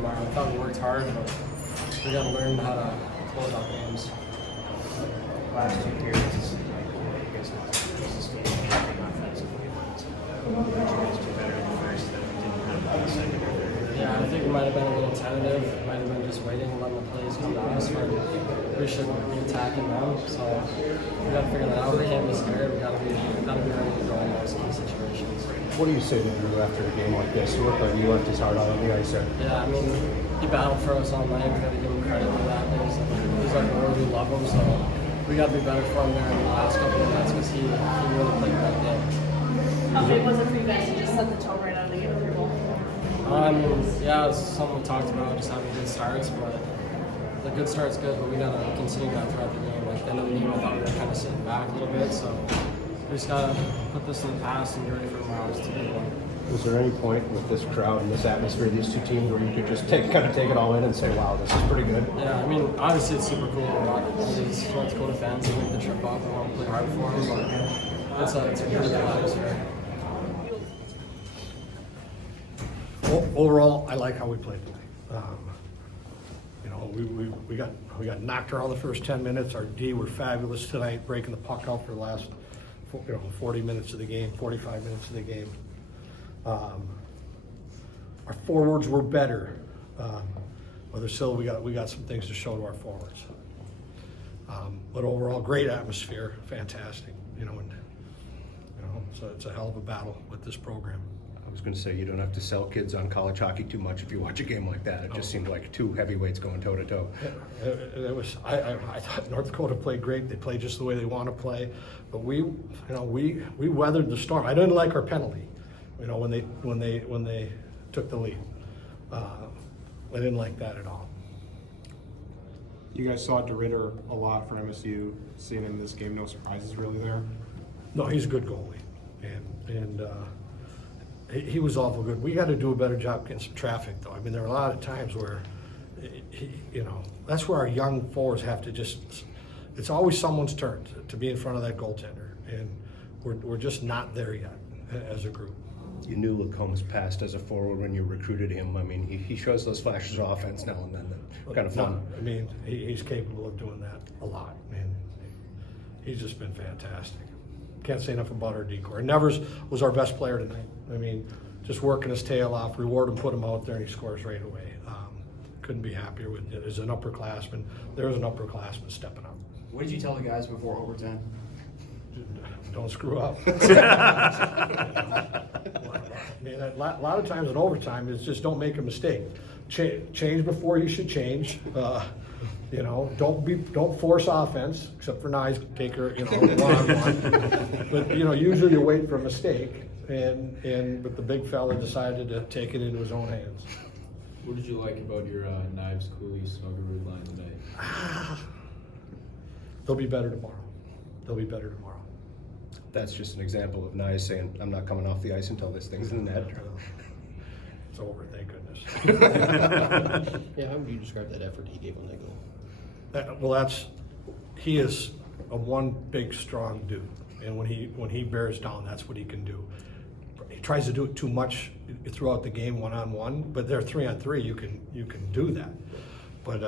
tomorrow. I thought we worked hard, but we got to learn how to close out games. Last 2 periods, I guess it's the stage offensively, but you guys do better in the first than we did in the second or third. Yeah, I think we might have been a little tentative. Might have been just waiting and letting the plays come to us. But we should be attacking them. So we got to figure that out. We can't be scared. We got to be ready to go in those key situations. What do you say to Drew after a game like this? He looked like he left his heart out on the ice there. Yeah, I mean, he battled for us all night. We got to give him credit for that. He's our boy. We love him. So we got to be better for him there in the last couple of minutes because he really played a great game. How big was it for you guys to just set the tone right out of the gate with your goal? I mean, yeah, it's something we talked about, just having good starts, but the good start's good, but we got to continue that throughout the game. Like, at the end of the game, I thought we were kind of sitting back a little bit, so we just got to put this in the past and get ready for tomorrow's team. Was there any point with this crowd and this atmosphere, these two teams, where you could just take it all in and say, wow, this is pretty good? Yeah, I mean, obviously it's super cool. A lot of these North Dakota fans that make the trip up and want to play hard for them, but it's a pretty good atmosphere. Overall, I like how we played tonight. We got knocked around the first 10 minutes. Our D were fabulous tonight, breaking the puck out for the last 40 minutes of the game, 45 minutes of the game. Our forwards were better. But there's still we got some things to show to our forwards. But overall, great atmosphere, fantastic. So it's a hell of a battle with this program. I was going to say, you don't have to sell kids on college hockey too much if you watch a game like that. It just seemed like two heavyweights going toe to toe. It was. I thought North Dakota played great. They played just the way they want to play, but we weathered the storm. I didn't like our penalty, when they took the lead. I didn't like that at all. You guys saw DeRitter a lot for MSU. Seeing him in this game, no surprises really there. No, he's a good goalie, and he was awful good. We got to do a better job getting some traffic, though. I mean, there are a lot of times where, that's where our young forwards have to just. It's always someone's turn to be in front of that goaltender, and we're just not there yet as a group. You knew LaCombe's past as a forward when you recruited him. I mean, he shows those flashes of offense now and then. That kind of fun. No, I mean, he's capable of doing that a lot, and he's just been fantastic. Can't say enough about our decor. Nevers was our best player tonight. I mean, just working his tail off, reward him, put him out there, and he scores right away. Couldn't be happier with it. As an upperclassman, there's an upperclassman stepping up. What did you tell the guys before overtime? Don't screw up. I mean, a lot of times in overtime, it's just don't make a mistake. Change before you should change. Don't force offense, except for Knies, take her, one-on-one. But usually you wait for a mistake, but the big fella decided to take it into his own hands. What did you like about your Knives, Cooley, Snuggerud line tonight? They'll be better tomorrow. That's just an example of Knies saying, I'm not coming off the ice until this thing's in the net. It's over, thank goodness. Yeah, how would you describe that effort he gave on that goal? Well, he is a one big, strong dude, and when he bears down, that's what he can do. He tries to do it too much throughout the game, one-on-one, but they're 3-on-3. You can do that, but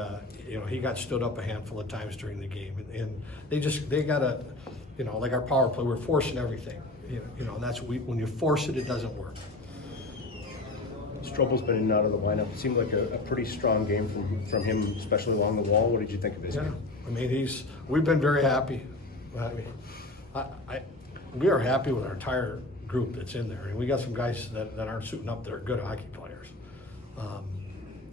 he got stood up a handful of times during the game, and they gotta, like our power play, we're forcing everything, and that's when you force it, it doesn't work. Strobel's been in and out of the lineup. It seemed like a pretty strong game from him, especially along the wall. What did you think of his game? I mean, we've been very happy. I mean, we are happy with our entire group that's in there. And we got some guys that aren't suiting up that are good hockey players.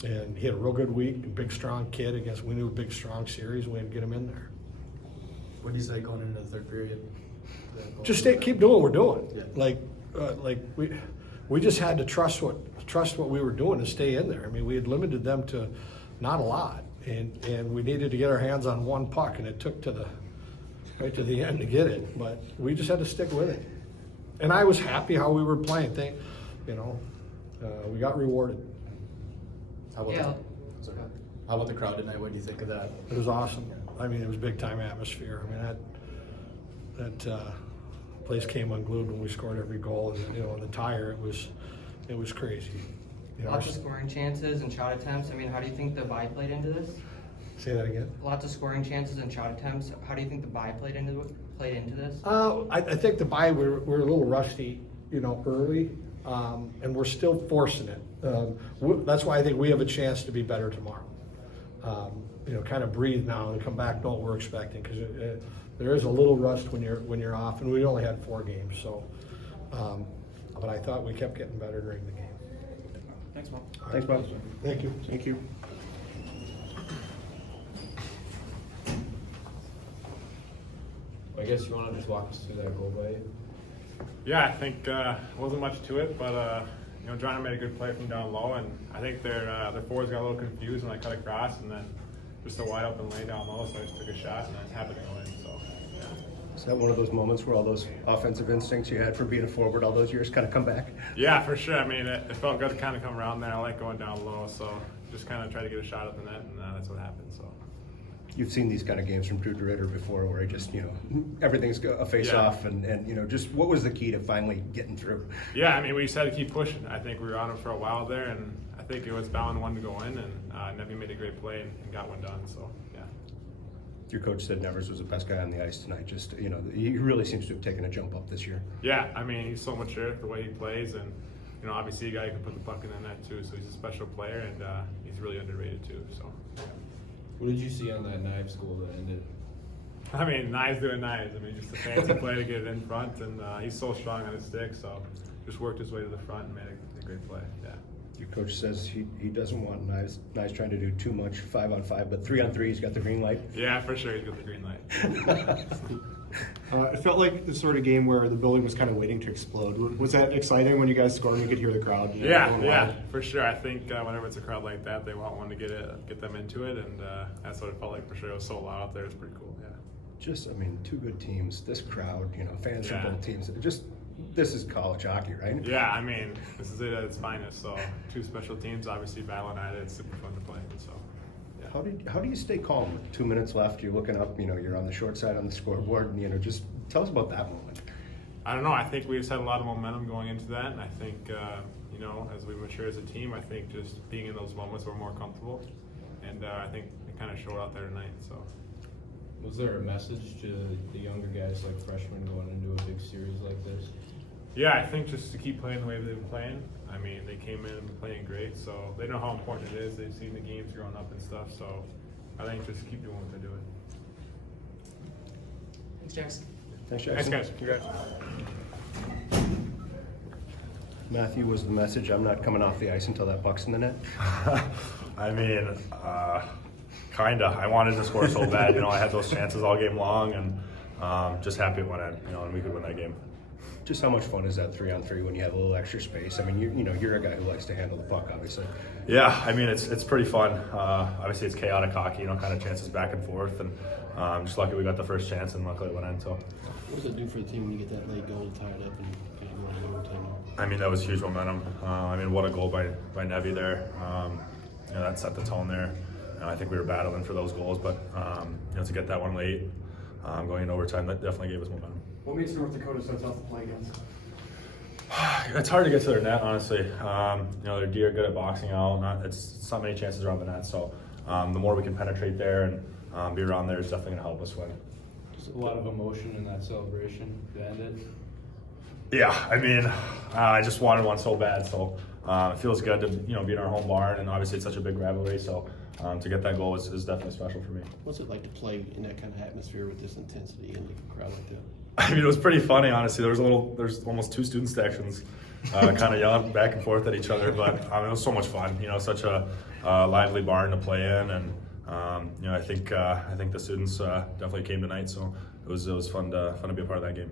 And he had a real good week, a big, strong kid against, we knew a big, strong series. We had to get him in there. What do you say going into the third period? Just keep doing what we're doing. Yeah. We just had to trust what we were doing to stay in there. I mean, we had limited them to not a lot, and we needed to get our hands on one puck, and it took right to the end to get it. But we just had to stick with it, and I was happy how we were playing. We got rewarded. How about the crowd tonight? What do you think of that? It was awesome. I mean, it was big time atmosphere. I mean, that place came unglued when we scored every goal, and in the tire, it was crazy. Lots of scoring chances and shot attempts. I mean, how do you think the bye played into this? Say that again. Lots of scoring chances and shot attempts. How do you think the bye played into this? I think the bye, we're a little rusty, early, and we're still forcing it. That's why I think we have a chance to be better tomorrow. Kind of breathe now and come back to what we're expecting, because there is a little rust when you're off, and we only had 4 games. So, but I thought we kept getting better during the game. Thanks, Bob. Thanks, Bob. Thank you. Thank you. I guess you want to just walk us through that goal by you? Yeah, I think wasn't much to it, but Johnny made a good play from down low, and I think their forwards got a little confused when I cut across, and then just a wide open lane down low, so I just took a shot and it happened to go in. So, yeah. Is that one of those moments where all those offensive instincts you had from being a forward all those years kind of come back? Yeah, for sure. I mean, it felt good to kind of come around there. I like going down low, so just kind of try to get a shot at the net, and that's what happened. So. You've seen these kind of games from Drew DeRitter before, where he just, everything's a face-off, and just what was the key to finally getting through? Yeah, I mean, we just had to keep pushing. I think we were on him for a while there, and I think it was bound one to go in, and Nevy made a great play and got one done. So, yeah. Your coach said Nevers was the best guy on the ice tonight. Just, he really seems to have taken a jump up this year. Yeah, I mean, he's so mature the way he plays, and obviously a guy who can put the puck in the net too. So he's a special player, and he's really underrated too. So. Yeah. What did you see on that Knies goal that ended? I mean, Knies doing Knies. I mean, just a fancy play to get it in front, and he's so strong on his stick, so just worked his way to the front and made a great play. Yeah. Your coach says he doesn't want Knies trying to do too much 5-on-5, but 3-on-3 he's got the green light. Yeah, for sure he's got the green light. It felt like the sort of game where the building was kind of waiting to explode. Was that exciting when you guys scored and you could hear the crowd? Yeah, for sure. I think whenever it's a crowd like that, they want one to get them into it, and that's what it felt like for sure. It was so loud out there. It's pretty cool. Yeah. Just, I mean, 2 good teams. This crowd, fans from both teams. This is college hockey, right? Yeah, I mean, this is it at its finest. So 2 special teams, obviously battling at it. It's super fun to play. So. Yeah. How do you stay calm? 2 minutes left. You're looking up. You're on the short side on the scoreboard. And, just tell us about that moment. I don't know. I think we just had a lot of momentum going into that, and I think as we mature as a team, I think just being in those moments we're more comfortable, and I think it kind of showed out there tonight. So. Was there a message to the younger guys like freshmen going into a big series like this? Yeah, I think just to keep playing the way they've been playing. I mean, they came in and been playing great, so they know how important it is. They've seen the games growing up and stuff, so I think just keep doing what they're doing. Thanks, Jackson. Thanks, Jackson. Thanks, guys. Congrats. Matthew, was the message, I'm not coming off the ice until that puck's in the net? I mean, kinda. I wanted to score so bad. I had those chances all game long, and just happy it went in, and we could win that game. Just how much fun is that 3-on-3 when you have a little extra space? I mean, you're a guy who likes to handle the puck, obviously. Yeah, I mean, it's pretty fun. Obviously, it's chaotic hockey, kind of chances back and forth, and just lucky we got the first chance, and luckily it went in. So. What does it do for the team when you get that late goal tied up and kind of going into overtime? I mean, that was huge momentum. I mean, what a goal by Nevy there. That set the tone there. I think we were battling for those goals, but to get that one late, going into overtime, that definitely gave us momentum. What makes North Dakota so tough to play against? It's hard to get to their net, honestly. Their D are good at boxing out. It's not many chances around the net, so the more we can penetrate there and be around there is definitely going to help us win. Just a lot of emotion in that celebration to end it. Yeah, I mean, I just wanted one so bad, so it feels good to be in our home barn, and obviously it's such a big rivalry, so to get that goal is definitely special for me. What's it like to play in that kind of atmosphere with this intensity and a crowd like that? I mean, it was pretty funny, honestly. There's almost 2 student sections kind of yelling back and forth at each other, but it was so much fun. Such a lively barn to play in, and I think the students definitely came tonight, so it was fun to be a part of that game.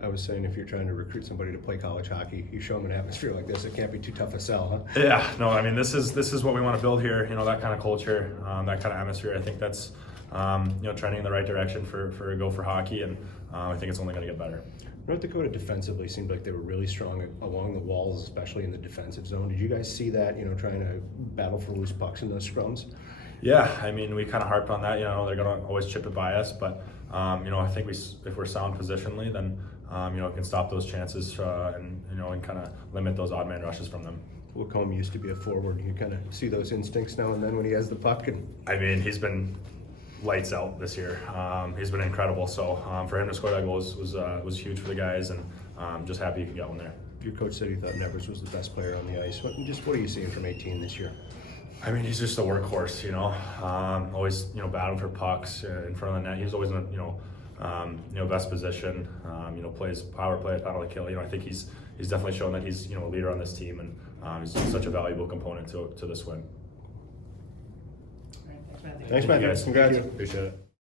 I was saying, if you're trying to recruit somebody to play college hockey, you show them an atmosphere like this, it can't be too tough a sell, huh? Yeah, no, I mean, this is what we want to build here, that kind of culture, that kind of atmosphere. I think that's, trending in the right direction for Gopher hockey, and I think it's only going to get better. North Dakota defensively seemed like they were really strong along the walls, especially in the defensive zone. Did you guys see that, trying to battle for loose pucks in those scrums? Yeah, I mean, we kind of harped on that. They're going to always chip it by us, but I think if we're sound positionally, then it can stop those chances and kind of limit those odd man rushes from them. LaCombe used to be a forward. You kind of see those instincts now and then when he has the puck. And I mean, he's been lights out this year. He's been incredible. So for him to score that goal was huge for the guys, and just happy he could get one there. your coach said he thought Nevers was the best player on the ice. What are you seeing from 18 this year? I mean, he's just a workhorse, you know. Always, battling for pucks in front of the net. He's always in the, best position. Plays power play, penalty kill. I think he's definitely shown that he's a leader on this team, and he's such a valuable component to this win. Thanks, Matthew. Guys. Congrats. Appreciate it.